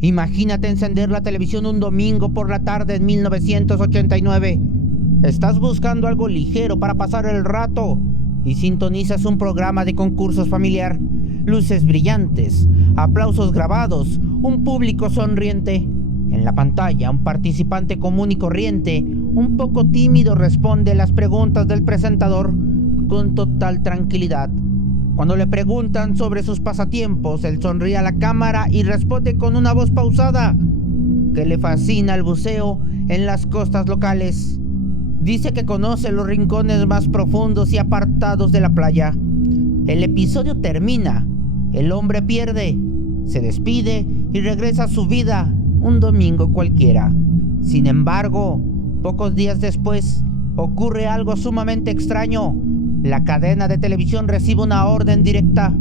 Imagínate encender la televisión un domingo por la tarde en 1989. Estás buscando algo ligero para pasar el rato y sintonizas un programa de concursos familiar. Luces brillantes, aplausos grabados, un público sonriente. En la pantalla, un participante común y corriente, un poco tímido, responde las preguntas del presentador con total tranquilidad. Cuando le preguntan sobre sus pasatiempos, él sonríe a la cámara y responde con una voz pausada que le fascina el buceo en las costas locales. Dice que conoce los rincones más profundos y apartados de la playa. El episodio termina, el hombre pierde, se despide y regresa a su vida un domingo cualquiera. Sin embargo, pocos días después, ocurre algo sumamente extraño. La cadena de televisión recibe una orden directa.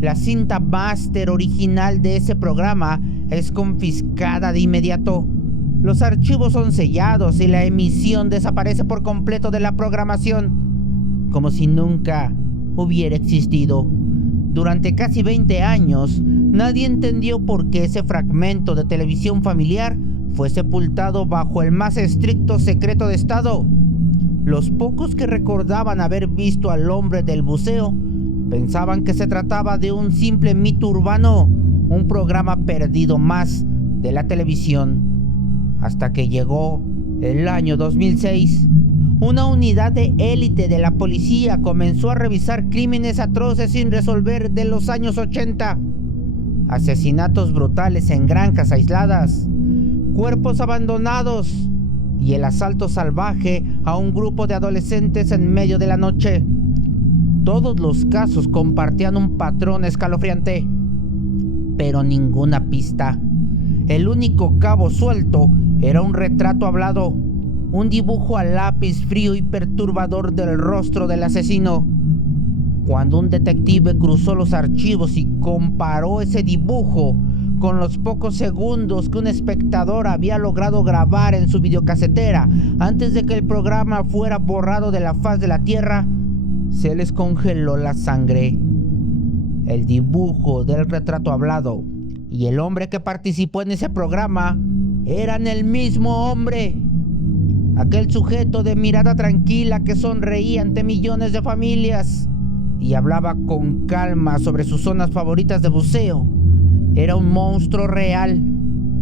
La cinta máster original de ese programa es confiscada de inmediato. Los archivos son sellados y la emisión desaparece por completo de la programación, como si nunca hubiera existido. Durante casi 20 años, nadie entendió por qué ese fragmento de televisión familiar fue sepultado bajo el más estricto secreto de Estado. Los pocos que recordaban haber visto al hombre del buceo pensaban que se trataba de un simple mito urbano, un programa perdido más de la televisión. Hasta que llegó el año 2006, una unidad de élite de la policía comenzó a revisar crímenes atroces sin resolver de los años 80. Asesinatos brutales en granjas aisladas, cuerpos abandonados y el asalto salvaje a un grupo de adolescentes en medio de la noche. Todos los casos compartían un patrón escalofriante, pero ninguna pista. El único cabo suelto era un retrato hablado, un dibujo a lápiz frío y perturbador del rostro del asesino. Cuando un detective cruzó los archivos y comparó ese dibujo con los pocos segundos que un espectador había logrado grabar en su videocasetera antes de que el programa fuera borrado de la faz de la tierra, se les congeló la sangre. El dibujo del retrato hablado y el hombre que participó en ese programa eran el mismo hombre. Aquel sujeto de mirada tranquila que sonreía ante millones de familias y hablaba con calma sobre sus zonas favoritas de buceo. Era un monstruo real,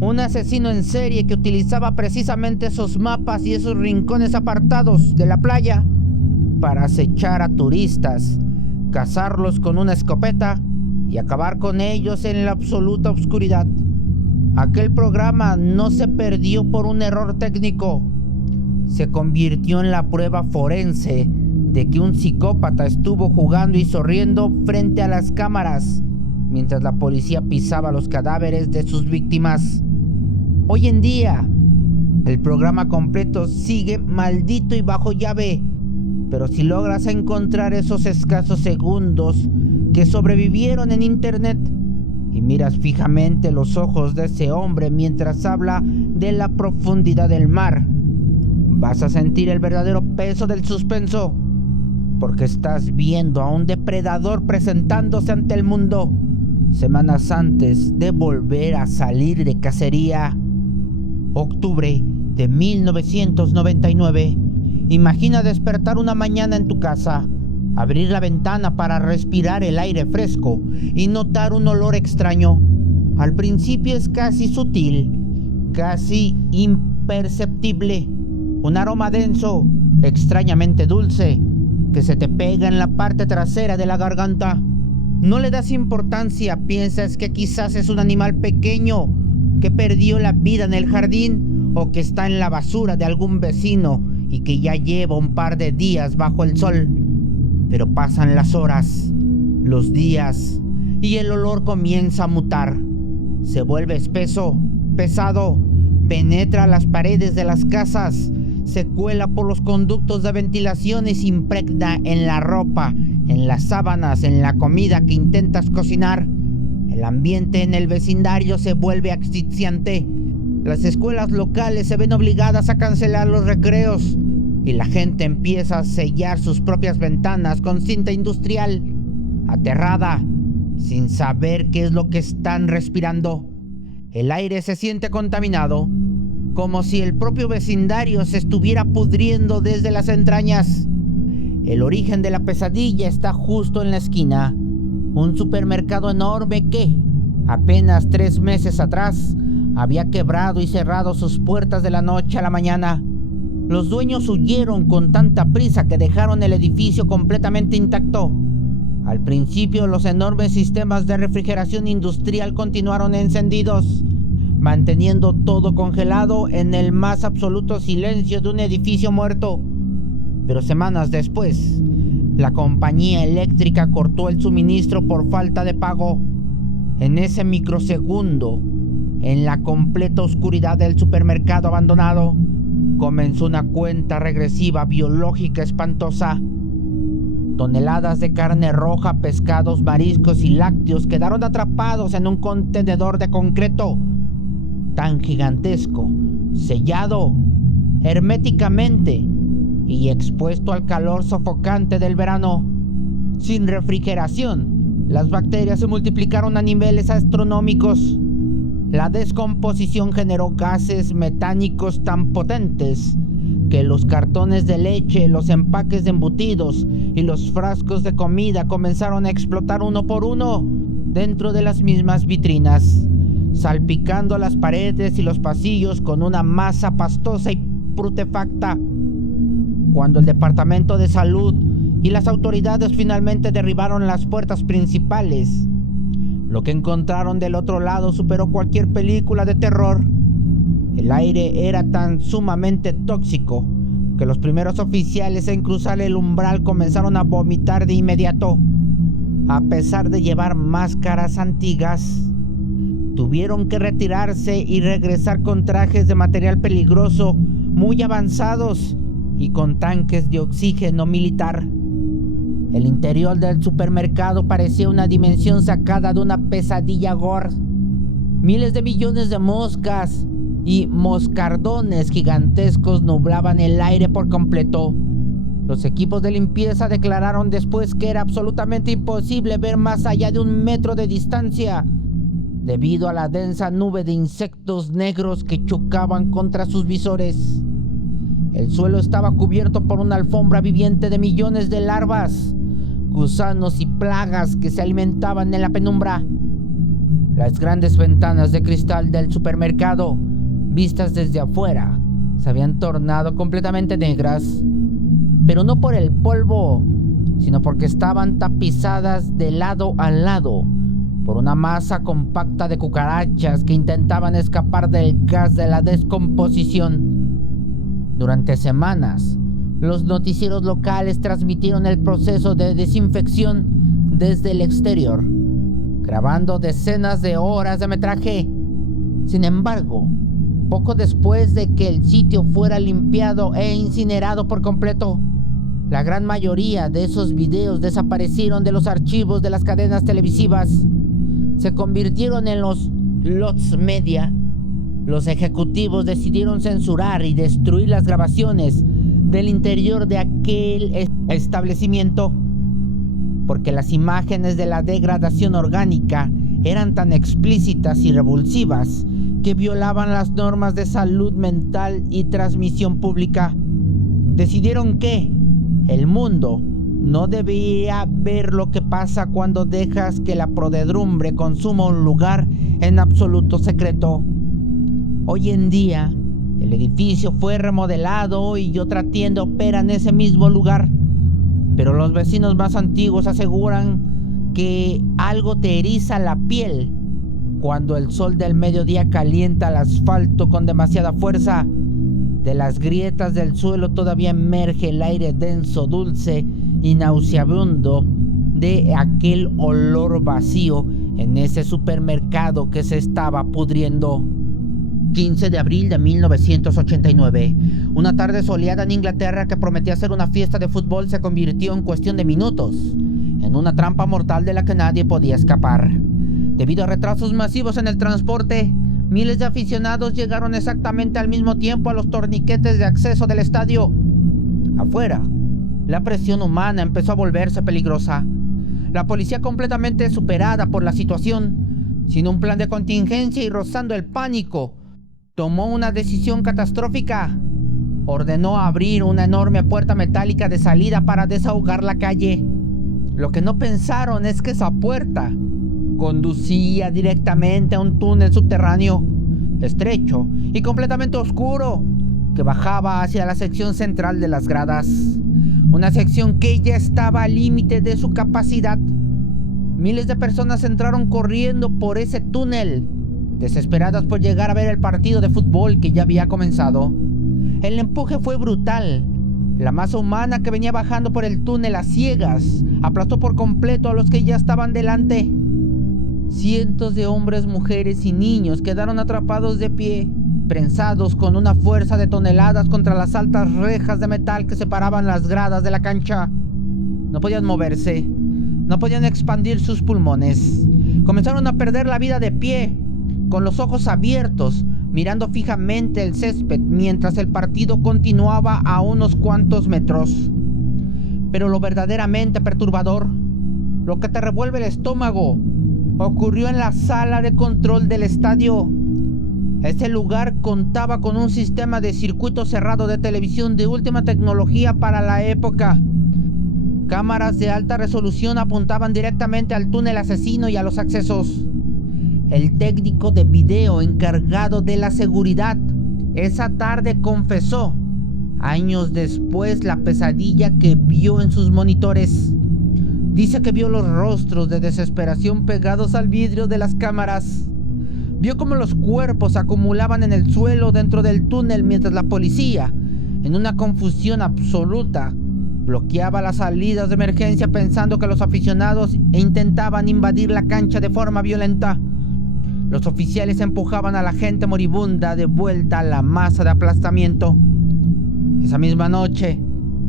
un asesino en serie que utilizaba precisamente esos mapas y esos rincones apartados de la playa para acechar a turistas, cazarlos con una escopeta y acabar con ellos en la absoluta oscuridad. Aquel programa no se perdió por un error técnico. Se convirtió en la prueba forense de que un psicópata estuvo jugando y sonriendo frente a las cámaras mientras la policía pisaba los cadáveres de sus víctimas. Hoy en día, el programa completo sigue maldito y bajo llave, pero si logras encontrar esos escasos segundos que sobrevivieron en internet y miras fijamente los ojos de ese hombre mientras habla de la profundidad del mar, vas a sentir el verdadero peso del suspenso, porque estás viendo a un depredador presentándose ante el mundo semanas antes de volver a salir de cacería. Octubre de 1999. Imagina despertar una mañana en tu casa, abrir la ventana para respirar el aire fresco y notar un olor extraño. Al principio es casi sutil, casi imperceptible. Un aroma denso, extrañamente dulce, que se te pega en la parte trasera de la garganta. No le das importancia, piensas que quizás es un animal pequeño que perdió la vida en el jardín o que está en la basura de algún vecino y que ya lleva un par de días bajo el sol. Pero pasan las horas, los días, y el olor comienza a mutar. Se vuelve espeso, pesado, penetra las paredes de las casas, se cuela por los conductos de ventilación y se impregna en la ropa, en las sábanas, en la comida que intentas cocinar. El ambiente en el vecindario se vuelve asfixiante. Las escuelas locales se ven obligadas a cancelar los recreos y la gente empieza a sellar sus propias ventanas con cinta industrial, aterrada, sin saber qué es lo que están respirando. El aire se siente contaminado, como si el propio vecindario se estuviera pudriendo desde las entrañas. El origen de la pesadilla está justo en la esquina. Un supermercado enorme que, apenas 3 meses atrás, había quebrado y cerrado sus puertas de la noche a la mañana. Los dueños huyeron con tanta prisa que dejaron el edificio completamente intacto. Al principio, los enormes sistemas de refrigeración industrial continuaron encendidos, manteniendo todo congelado en el más absoluto silencio de un edificio muerto. Pero semanas después, la compañía eléctrica cortó el suministro por falta de pago. En ese microsegundo, en la completa oscuridad del supermercado abandonado, comenzó una cuenta regresiva biológica espantosa. Toneladas de carne roja, pescados, mariscos y lácteos quedaron atrapados en un contenedor de concreto tan gigantesco, sellado herméticamente y expuesto al calor sofocante del verano. Sin refrigeración, las bacterias se multiplicaron a niveles astronómicos. La descomposición generó gases metánicos tan potentes que los cartones de leche, los empaques de embutidos y los frascos de comida comenzaron a explotar uno por uno dentro de las mismas vitrinas, salpicando las paredes y los pasillos con una masa pastosa y putrefacta. Cuando el Departamento de Salud y las autoridades finalmente derribaron las puertas principales, lo que encontraron del otro lado superó cualquier película de terror. El aire era tan sumamente tóxico que los primeros oficiales en cruzar el umbral comenzaron a vomitar de inmediato. A pesar de llevar máscaras antiguas, tuvieron que retirarse y regresar con trajes de material peligroso muy avanzados y con tanques de oxígeno militar. El interior del supermercado parecía una dimensión sacada de una pesadilla gore. Miles de millones de moscas y moscardones gigantescos nublaban el aire por completo. Los equipos de limpieza declararon después que era absolutamente imposible ver más allá de 1 metro de distancia, debido a la densa nube de insectos negros que chocaban contra sus visores. El suelo estaba cubierto por una alfombra viviente de millones de larvas, gusanos y plagas que se alimentaban en la penumbra. Las grandes ventanas de cristal del supermercado, vistas desde afuera, se habían tornado completamente negras, pero no por el polvo, sino porque estaban tapizadas de lado a lado por una masa compacta de cucarachas que intentaban escapar del gas de la descomposición. Durante semanas, los noticieros locales transmitieron el proceso de desinfección desde el exterior, grabando decenas de horas de metraje. Sin embargo, poco después de que el sitio fuera limpiado e incinerado por completo, la gran mayoría de esos videos desaparecieron de los archivos de las cadenas televisivas. Se convirtieron en los lots media. Los ejecutivos decidieron censurar y destruir las grabaciones del interior de aquel establecimiento, porque las imágenes de la degradación orgánica eran tan explícitas y revulsivas que violaban las normas de salud mental y transmisión pública. Decidieron que el mundo no debía ver lo que pasa cuando dejas que la podredumbre consuma un lugar en absoluto secreto. Hoy en día, el edificio fue remodelado y otra tienda opera en ese mismo lugar, pero los vecinos más antiguos aseguran que algo te eriza la piel cuando el sol del mediodía calienta el asfalto con demasiada fuerza. De las grietas del suelo todavía emerge el aire denso, dulce y nauseabundo de aquel olor vacío en ese supermercado que se estaba pudriendo. 15 de abril de 1989. Una tarde soleada en Inglaterra que prometía ser una fiesta de fútbol se convirtió en cuestión de minutos en una trampa mortal de la que nadie podía escapar. Debido a retrasos masivos en el transporte, miles de aficionados llegaron exactamente al mismo tiempo a los torniquetes de acceso del estadio. Afuera, la presión humana empezó a volverse peligrosa. La policía, completamente superada por la situación, Sin un plan de contingencia y rozando el pánico, tomó una decisión catastrófica. Ordenó abrir una enorme puerta metálica de salida para desahogar la calle. Lo que no pensaron es que esa puerta conducía directamente a un túnel subterráneo, estrecho y completamente oscuro, que bajaba hacia la sección central de las gradas. Una sección que ya estaba al límite de su capacidad. Miles de personas entraron corriendo por ese túnel, desesperadas por llegar a ver el partido de fútbol que ya había comenzado. El empuje fue brutal. La masa humana que venía bajando por el túnel a ciegas aplastó por completo a los que ya estaban delante. Cientos de hombres, mujeres y niños quedaron atrapados de pie, prensados con una fuerza de toneladas contra las altas rejas de metal que separaban las gradas de la cancha. No podían moverse, no podían expandir sus pulmones. Comenzaron a perder la vida de pie, con los ojos abiertos, mirando fijamente el césped mientras el partido continuaba a unos cuantos metros. Pero lo verdaderamente perturbador, lo que te revuelve el estómago, ocurrió en la sala de control del estadio. Este lugar contaba con un sistema de circuito cerrado de televisión de última tecnología para la época. Cámaras de alta resolución apuntaban directamente al túnel asesino y a los accesos. El técnico de video encargado de la seguridad esa tarde confesó, años después, la pesadilla que vio en sus monitores. Dice que vio los rostros de desesperación pegados al vidrio de las cámaras. Vio cómo los cuerpos se acumulaban en el suelo dentro del túnel mientras la policía, en una confusión absoluta, bloqueaba las salidas de emergencia pensando que los aficionados intentaban invadir la cancha de forma violenta. Los oficiales empujaban a la gente moribunda de vuelta a la masa de aplastamiento. Esa misma noche,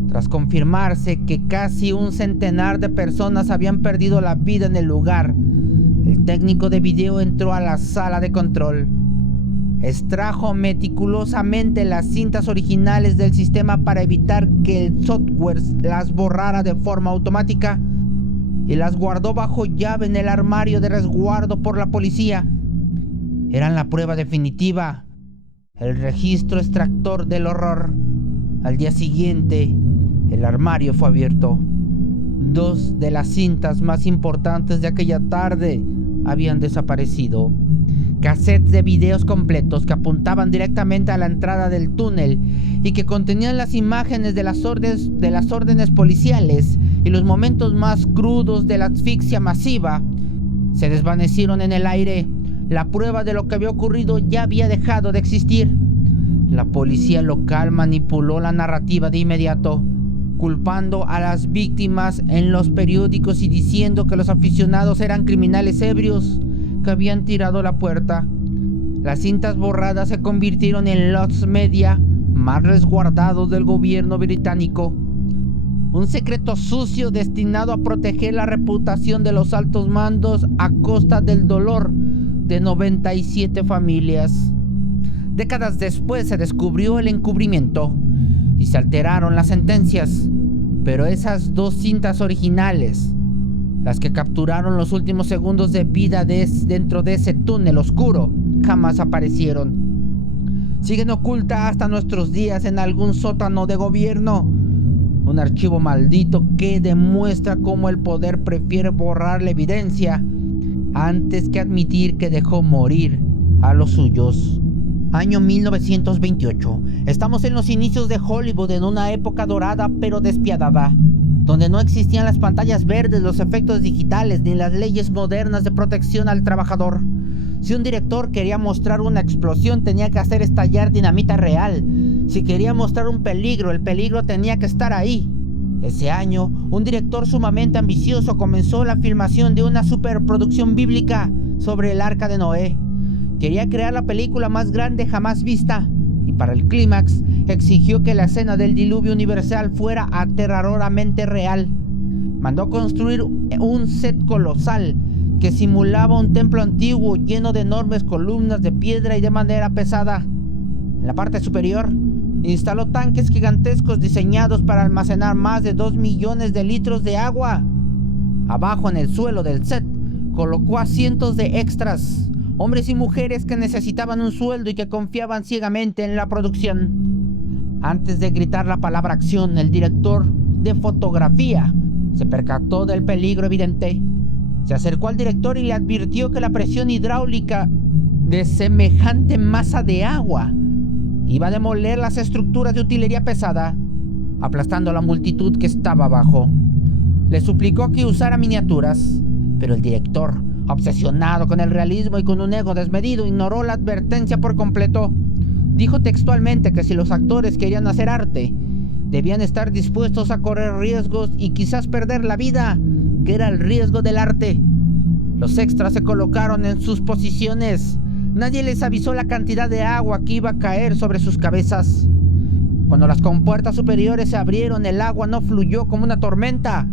tras confirmarse que casi un centenar de personas habían perdido la vida en el lugar, el técnico de video entró a la sala de control. Extrajo meticulosamente las cintas originales del sistema para evitar que el software las borrara de forma automática y las guardó bajo llave en el armario de resguardo por la policía. Eran la prueba definitiva, el registro extractor del horror. Al día siguiente, el armario fue abierto. 2 de las cintas más importantes de aquella tarde habían desaparecido. Cassettes de videos completos que apuntaban directamente a la entrada del túnel y que contenían las imágenes de las órdenes policiales y los momentos más crudos de la asfixia masiva, se desvanecieron en el aire. La prueba de lo que había ocurrido ya había dejado de existir. La policía local manipuló la narrativa de inmediato, culpando a las víctimas en los periódicos y diciendo que los aficionados eran criminales ebrios que habían tirado la puerta. Las cintas borradas se convirtieron en los media más resguardados del gobierno británico. Un secreto sucio destinado a proteger la reputación de los altos mandos a costa del dolor de 97 familias. Décadas después se descubrió el encubrimiento y se alteraron las sentencias, pero esas 2 cintas originales, las que capturaron los últimos segundos de vida dentro de ese túnel oscuro, jamás aparecieron. Siguen ocultas hasta nuestros días en algún sótano de gobierno, un archivo maldito que demuestra cómo el poder prefiere borrar la evidencia antes que admitir que dejó morir a los suyos. Año 1928. Estamos en los inicios de Hollywood, en una época dorada pero despiadada, donde no existían las pantallas verdes, los efectos digitales ni las leyes modernas de protección al trabajador. Si un director quería mostrar una explosión, tenía que hacer estallar dinamita real. Si quería mostrar un peligro, el peligro tenía que estar ahí. Ese año, un director sumamente ambicioso comenzó la filmación de una superproducción bíblica sobre el Arca de Noé. Quería crear la película más grande jamás vista, y para el clímax exigió que la escena del diluvio universal fuera aterradoramente real. Mandó construir un set colosal que simulaba un templo antiguo lleno de enormes columnas de piedra y de madera pesada. En la parte superior, instaló tanques gigantescos diseñados para almacenar más de 2 millones de litros de agua. Abajo, en el suelo del set, colocó a cientos de extras, hombres y mujeres que necesitaban un sueldo y que confiaban ciegamente en la producción. Antes de gritar la palabra acción, el director de fotografía se percató del peligro evidente. Se acercó al director y le advirtió que la presión hidráulica de semejante masa de agua iba a demoler las estructuras de utilería pesada, aplastando a la multitud que estaba abajo. Le suplicó que usara miniaturas, pero el director, obsesionado con el realismo y con un ego desmedido, ignoró la advertencia por completo. Dijo textualmente que si los actores querían hacer arte, debían estar dispuestos a correr riesgos y quizás perder la vida, que era el riesgo del arte. Los extras se colocaron en sus posiciones. Nadie les avisó la cantidad de agua que iba a caer sobre sus cabezas. Cuando las compuertas superiores se abrieron, el agua no fluyó como una tormenta,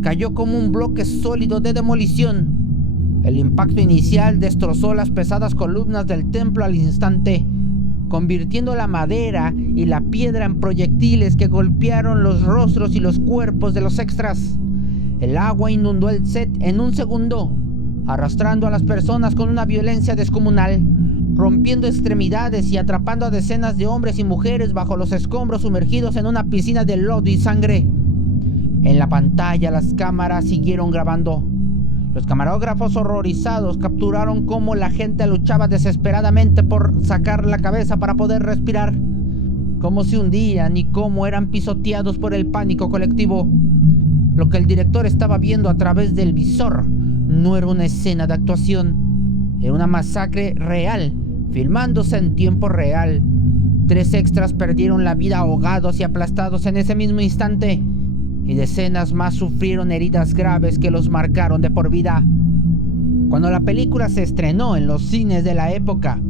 cayó como un bloque sólido de demolición. El impacto inicial destrozó las pesadas columnas del templo al instante, convirtiendo la madera y la piedra en proyectiles que golpearon los rostros y los cuerpos de los extras. El agua inundó el set en un segundo, arrastrando a las personas con una violencia descomunal, rompiendo extremidades y atrapando a decenas de hombres y mujeres bajo los escombros sumergidos en una piscina de lodo y sangre. En la pantalla las cámaras siguieron grabando. Los camarógrafos horrorizados capturaron cómo la gente luchaba desesperadamente por sacar la cabeza para poder respirar, cómo se hundían y cómo eran pisoteados por el pánico colectivo. Lo que el director estaba viendo a través del visor no era una escena de actuación, era una masacre real, filmándose en tiempo real. 3 extras perdieron la vida ahogados y aplastados en ese mismo instante, y decenas más sufrieron heridas graves que los marcaron de por vida. Cuando la película se estrenó en los cines de la época,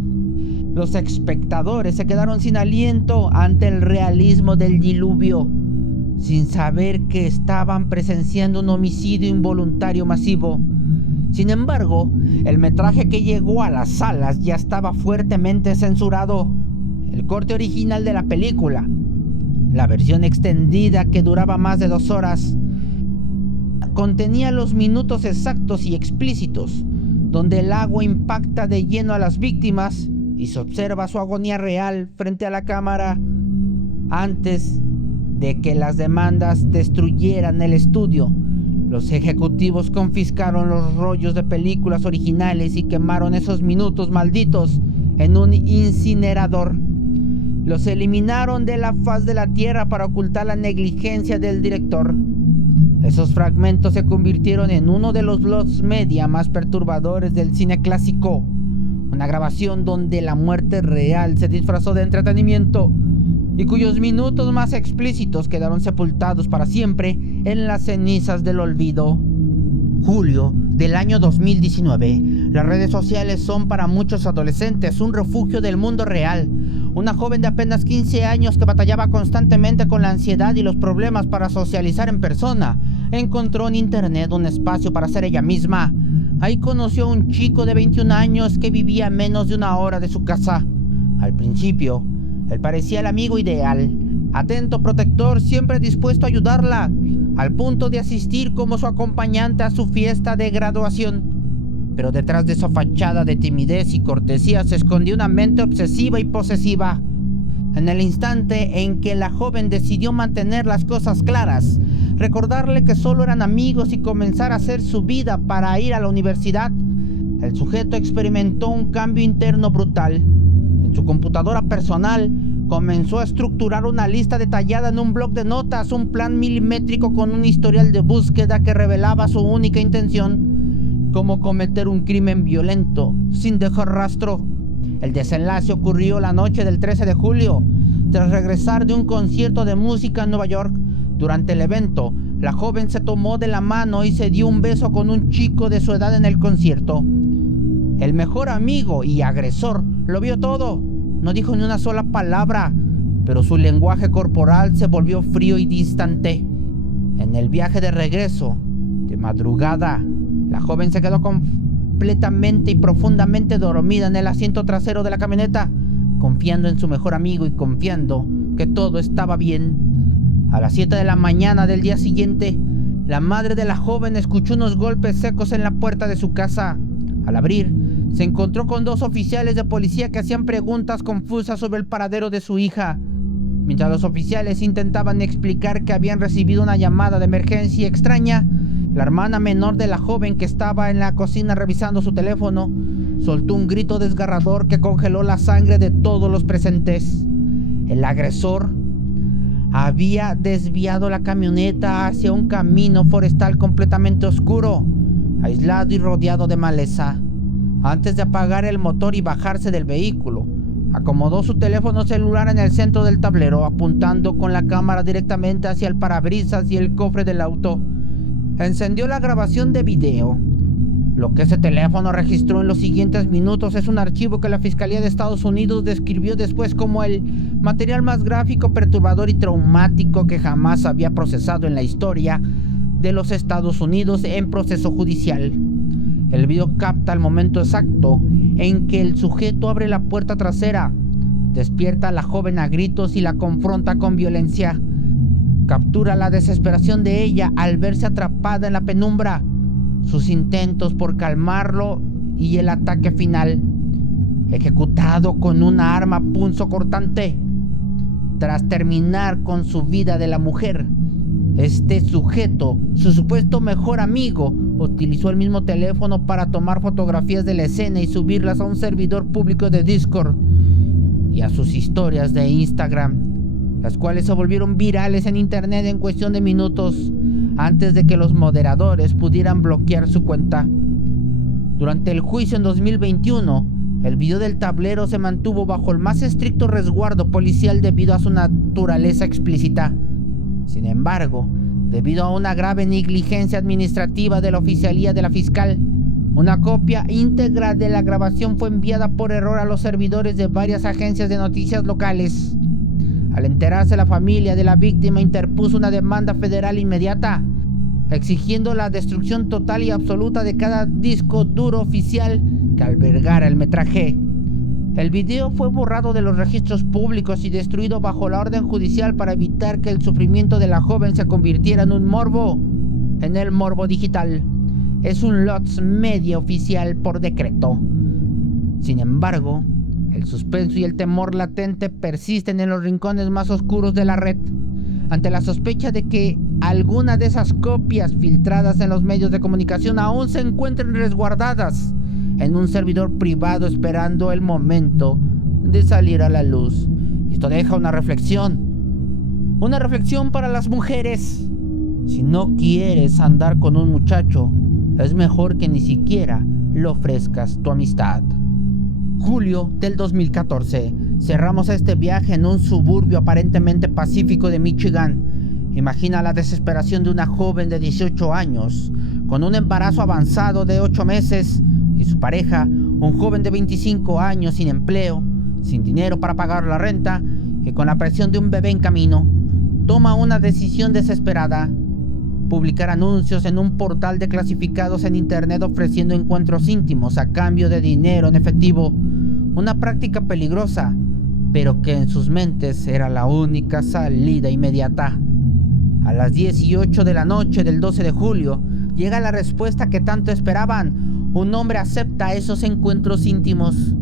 los espectadores se quedaron sin aliento ante el realismo del diluvio, sin saber que estaban presenciando un homicidio involuntario masivo. Sin embargo, el metraje que llegó a las salas ya estaba fuertemente censurado. El corte original de la película, la versión extendida que duraba más de 2 horas, contenía los minutos exactos y explícitos donde el agua impacta de lleno a las víctimas y se observa su agonía real frente a la cámara. Antes de que las demandas destruyeran el estudio, los ejecutivos confiscaron los rollos de películas originales y quemaron esos minutos malditos en un incinerador. Los eliminaron de la faz de la tierra para ocultar la negligencia del director. Esos fragmentos se convirtieron en uno de los lost media más perturbadores del cine clásico. Una grabación donde la muerte real se disfrazó de entretenimiento y cuyos minutos más explícitos quedaron sepultados para siempre en las cenizas del olvido. Julio del año 2019. Las redes sociales son para muchos adolescentes un refugio del mundo real. Una joven de apenas 15 años que batallaba constantemente con la ansiedad y los problemas para socializar en persona, encontró en internet un espacio para ser ella misma. Ahí conoció a un chico de 21 años que vivía a menos de 1 hora de su casa. Al principio, él parecía el amigo ideal, atento, protector, siempre dispuesto a ayudarla, al punto de asistir como su acompañante a su fiesta de graduación. Pero detrás de esa fachada de timidez y cortesía se escondía una mente obsesiva y posesiva. En el instante en que la joven decidió mantener las cosas claras, recordarle que solo eran amigos y comenzar a hacer su vida para ir a la universidad, el sujeto experimentó un cambio interno brutal. En su computadora personal comenzó a estructurar una lista detallada en un bloc de notas, un plan milimétrico con un historial de búsqueda que revelaba su única intención: cómo cometer un crimen violento sin dejar rastro. El desenlace ocurrió la noche del 13 de julio, tras regresar de un concierto de música en Nueva York. Durante el evento, la joven se tomó de la mano y se dio un beso con un chico de su edad en el concierto. El mejor amigo y agresor lo vio todo. No dijo ni una sola palabra, pero su lenguaje corporal se volvió frío y distante. En el viaje de regreso, de madrugada, la joven se quedó completamente y profundamente dormida en el asiento trasero de la camioneta, confiando en su mejor amigo y confiando que todo estaba bien. A las 7 de la mañana del día siguiente, la madre de la joven escuchó unos golpes secos en la puerta de su casa. Al abrir, se encontró con 2 oficiales de policía que hacían preguntas confusas sobre el paradero de su hija. Mientras los oficiales intentaban explicar que habían recibido una llamada de emergencia extraña, la hermana menor de la joven, que estaba en la cocina revisando su teléfono, soltó un grito desgarrador que congeló la sangre de todos los presentes. El agresor había desviado la camioneta hacia un camino forestal completamente oscuro, aislado y rodeado de maleza. Antes de apagar el motor y bajarse del vehículo, acomodó su teléfono celular en el centro del tablero, apuntando con la cámara directamente hacia el parabrisas y el cofre del auto. Encendió la grabación de video. Lo que ese teléfono registró en los siguientes minutos es un archivo que la Fiscalía de Estados Unidos describió después como el material más gráfico, perturbador y traumático que jamás había procesado en la historia de los Estados Unidos en proceso judicial. El video capta el momento exacto en que el sujeto abre la puerta trasera, despierta a la joven a gritos y la confronta con violencia. Captura la desesperación de ella al verse atrapada en la penumbra, sus intentos por calmarlo y el ataque final, ejecutado con una arma punzocortante. Tras terminar con su vida de la mujer, este sujeto, su supuesto mejor amigo, utilizó el mismo teléfono para tomar fotografías de la escena y subirlas a un servidor público de Discord y a sus historias de Instagram, las cuales se volvieron virales en internet en cuestión de minutos antes de que los moderadores pudieran bloquear su cuenta. Durante el juicio en 2021, el video del tablero se mantuvo bajo el más estricto resguardo policial debido a su naturaleza explícita. Sin embargo, debido a una grave negligencia administrativa de la oficialía de la fiscal, una copia íntegra de la grabación fue enviada por error a los servidores de varias agencias de noticias locales. Al enterarse, la familia de la víctima interpuso una demanda federal inmediata, exigiendo la destrucción total y absoluta de cada disco duro oficial que albergara el metraje. El video fue borrado de los registros públicos y destruido bajo la orden judicial para evitar que el sufrimiento de la joven se convirtiera en un morbo, en el morbo digital. Es un LOTS media oficial por decreto. Sin embargo, el suspenso y el temor latente persisten en los rincones más oscuros de la red, ante la sospecha de que alguna de esas copias filtradas en los medios de comunicación aún se encuentren resguardadas en un servidor privado esperando el momento de salir a la luz. Esto deja una reflexión para las mujeres. Si no quieres andar con un muchacho, es mejor que ni siquiera le ofrezcas tu amistad. Julio del 2014. Cerramos este viaje en un suburbio aparentemente pacífico de Michigan. Imagina la desesperación de una joven de 18 años, con un embarazo avanzado de 8 meses, y su pareja, un joven de 25 años sin empleo, sin dinero para pagar la renta y con la presión de un bebé en camino. Toma una decisión desesperada: publicar anuncios en un portal de clasificados en internet ofreciendo encuentros íntimos a cambio de dinero en efectivo. Una práctica peligrosa, pero que en sus mentes era la única salida inmediata. A las 18 de la noche del 12 de julio, llega la respuesta que tanto esperaban. Un hombre acepta esos encuentros íntimos.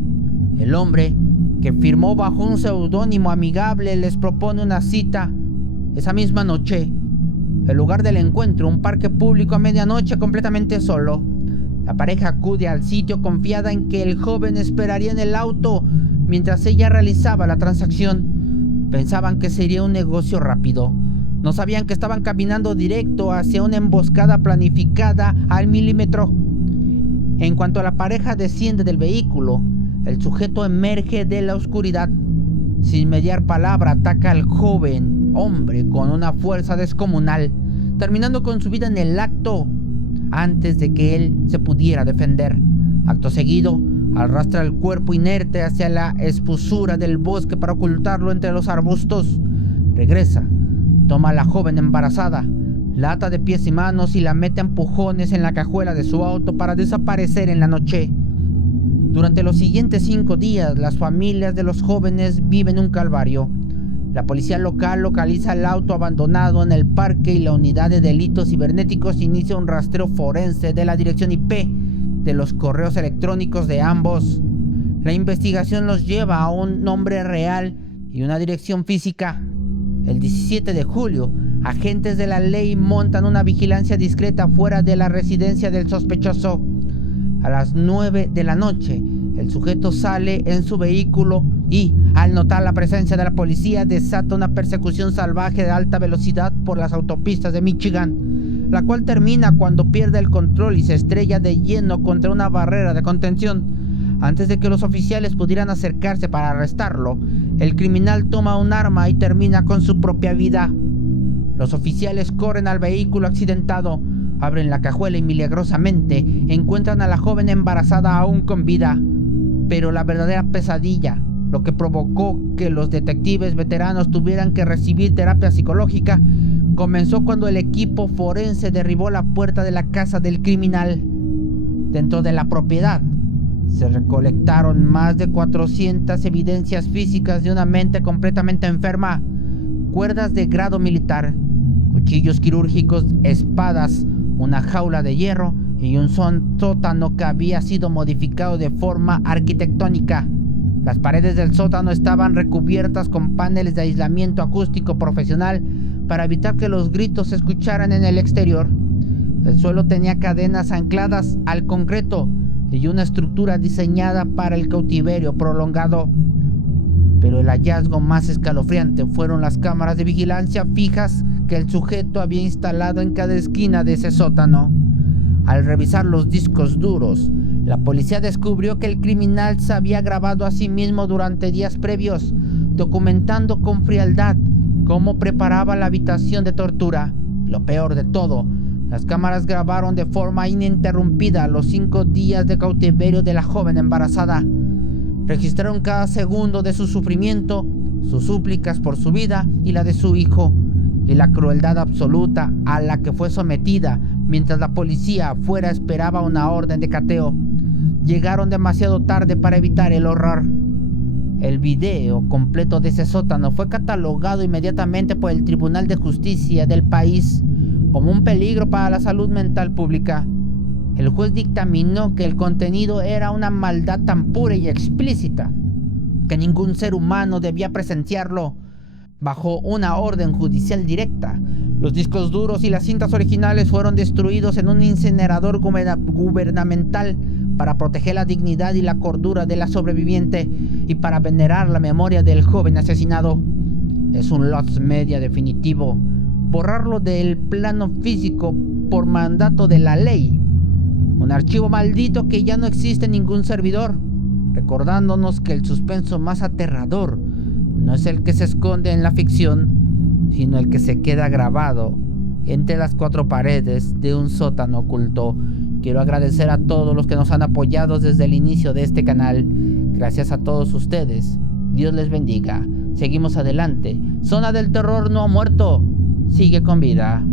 El hombre, que firmó bajo un seudónimo amigable, les propone una cita esa misma noche. El lugar del encuentro, un parque público a medianoche completamente solo. La pareja acude al sitio confiada en que el joven esperaría en el auto mientras ella realizaba la transacción. Pensaban que sería un negocio rápido. No sabían que estaban caminando directo hacia una emboscada planificada al milímetro. En cuanto la pareja desciende del vehículo, el sujeto emerge de la oscuridad. Sin mediar palabra, ataca al joven hombre con una fuerza descomunal, terminando con su vida en el acto, antes de que él se pudiera defender. Acto seguido, arrastra el cuerpo inerte hacia la espesura del bosque para ocultarlo entre los arbustos. Regresa, toma a la joven embarazada, la ata de pies y manos y la mete a empujones en la cajuela de su auto para desaparecer en la noche. Durante los siguientes 5 días, las familias de los jóvenes viven un calvario. La policía local localiza el auto abandonado en el parque y la unidad de delitos cibernéticos inicia un rastreo forense de la dirección IP de los correos electrónicos de ambos. La investigación los lleva a un nombre real y una dirección física. El 17 de julio, agentes de la ley montan una vigilancia discreta fuera de la residencia del sospechoso. A las 9 de la noche, el sujeto sale en su vehículo y, al notar la presencia de la policía, desata una persecución salvaje de alta velocidad por las autopistas de Michigan, la cual termina cuando pierde el control y se estrella de lleno contra una barrera de contención. Antes de que los oficiales pudieran acercarse para arrestarlo, el criminal toma un arma y termina con su propia vida. Los oficiales corren al vehículo accidentado, abren la cajuela y milagrosamente encuentran a la joven embarazada aún con vida. Pero la verdadera pesadilla, lo que provocó que los detectives veteranos tuvieran que recibir terapia psicológica, comenzó cuando el equipo forense derribó la puerta de la casa del criminal. Dentro de la propiedad se recolectaron más de 400 evidencias físicas de una mente completamente enferma: cuerdas de grado militar, cuchillos quirúrgicos, espadas, una jaula de hierro y un sótano que había sido modificado de forma arquitectónica. Las paredes del sótano estaban recubiertas con paneles de aislamiento acústico profesional para evitar que los gritos se escucharan en el exterior. El suelo tenía cadenas ancladas al concreto y una estructura diseñada para el cautiverio prolongado. Pero el hallazgo más escalofriante fueron las cámaras de vigilancia fijas que el sujeto había instalado en cada esquina de ese sótano. Al revisar los discos duros, la policía descubrió que el criminal se había grabado a sí mismo durante días previos, documentando con frialdad cómo preparaba la habitación de tortura. Lo peor de todo, las cámaras grabaron de forma ininterrumpida los 5 días de cautiverio de la joven embarazada. Registraron cada segundo de su sufrimiento, sus súplicas por su vida y la de su hijo, y la crueldad absoluta a la que fue sometida mientras la policía afuera esperaba una orden de cateo. Llegaron demasiado tarde para evitar el horror. El video completo de ese sótano fue catalogado inmediatamente por el Tribunal de Justicia del país como un peligro para la salud mental pública. El juez dictaminó que el contenido era una maldad tan pura y explícita que ningún ser humano debía presenciarlo. Bajo una orden judicial directa, los discos duros y las cintas originales fueron destruidos en un incinerador gubernamental para proteger la dignidad y la cordura de la sobreviviente y para venerar la memoria del joven asesinado. Es un lost media definitivo. Borrarlo del plano físico por mandato de la ley. Un archivo maldito que ya no existe en ningún servidor, recordándonos que el suspenso más aterrador no es el que se esconde en la ficción, sino el que se queda grabado entre las 4 paredes de un sótano oculto. Quiero agradecer a todos los que nos han apoyado desde el inicio de este canal. Gracias a todos ustedes. Dios les bendiga. Seguimos adelante. Zona del Terror no ha muerto. Sigue con vida.